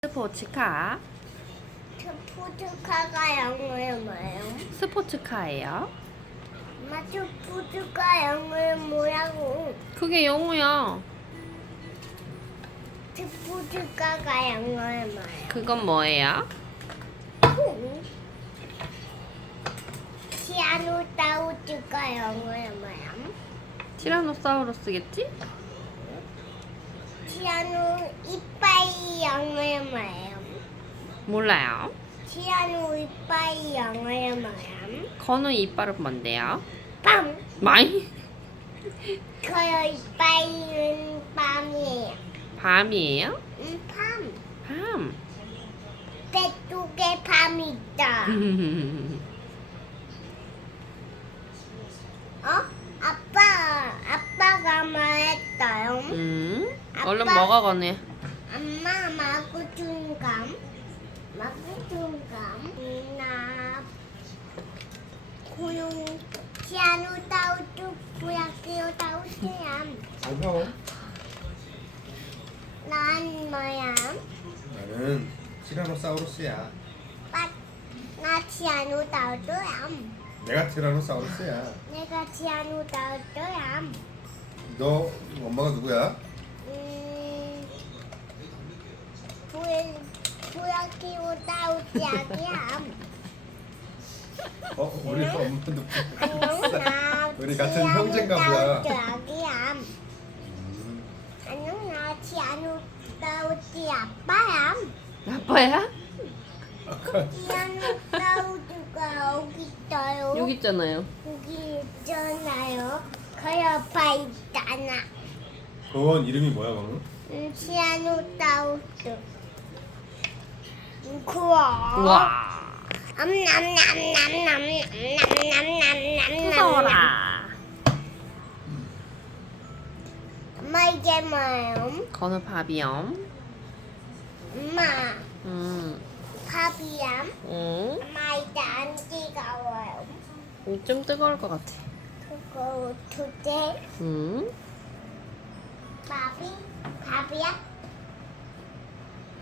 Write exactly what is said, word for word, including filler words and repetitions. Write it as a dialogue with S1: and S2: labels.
S1: 스포츠카.
S2: 스포츠카가 영어로 뭐예요?
S1: 스포츠카예요.
S2: 엄마 스포츠카 영어로 뭐라고?
S1: 그게 영어야.
S2: 스포츠카가 영어로 뭐예요?
S1: 그건 뭐예요?
S2: 콩. 티라노사우루스가 영어로 뭐예요?
S1: 티라노사우루스겠지?
S2: 티라노 이빨이 영어로 뭐예요?
S1: 몰라요.
S2: 티라노 이빨이 영어로 뭐예요?
S1: 건우 이빨은 뭔데요?
S2: 밤.
S1: 많이?
S2: 저요 이빨은 밤이에요.
S1: 밤이에요?
S2: 음, 밤.
S1: 밤.
S2: 배 쪽에 밤이 있다. 어? 아빠, 아빠가 말했어요.
S1: 음.
S2: 아빠.
S1: 얼른 먹어, 건우야.
S2: 엄마 마구중감, 마구중감, 나 고용 티아노사우루스 브라키오사우루스야.
S3: 안녕.
S2: 난 뭐야?
S3: 나는 티라노사우루스야.
S2: 빠, 나 티아노사우루스야.
S3: 내가 티라노사우루스야.
S2: 내가 티아노사우루스야.
S3: 너 엄마가 누구야?
S2: 음, 브라 브라키오사우루스야.
S3: 어, 우리 엄마 누구?
S2: 안녕 나
S3: 우리 같은 형제인가 보다.
S2: 티아노사우루스야. 안녕 나 티아노사우루스 아빠야.
S1: 아빠야?
S2: 티아노사우루스가 여기 있어요.
S1: 여기 있잖아요.
S2: 여기 있잖아요. 그 옆에 있잖아.
S3: 그건 이름이 뭐야, 그럼?
S2: 음, 티아노사우루스. 음, 우와.
S1: 우와.
S2: 암남남남남남남남남남.
S1: 무서워라.
S2: 엄마 이게 뭐예요?
S1: 건우 밥이요.
S2: 엄마
S1: 음.
S2: 밥이야.
S1: 응.
S2: 엄마 이제 안 뜨거워요.
S1: 좀 뜨거울 것 같아.
S2: 그거 두대
S1: 응.
S2: 밥이 밥이야?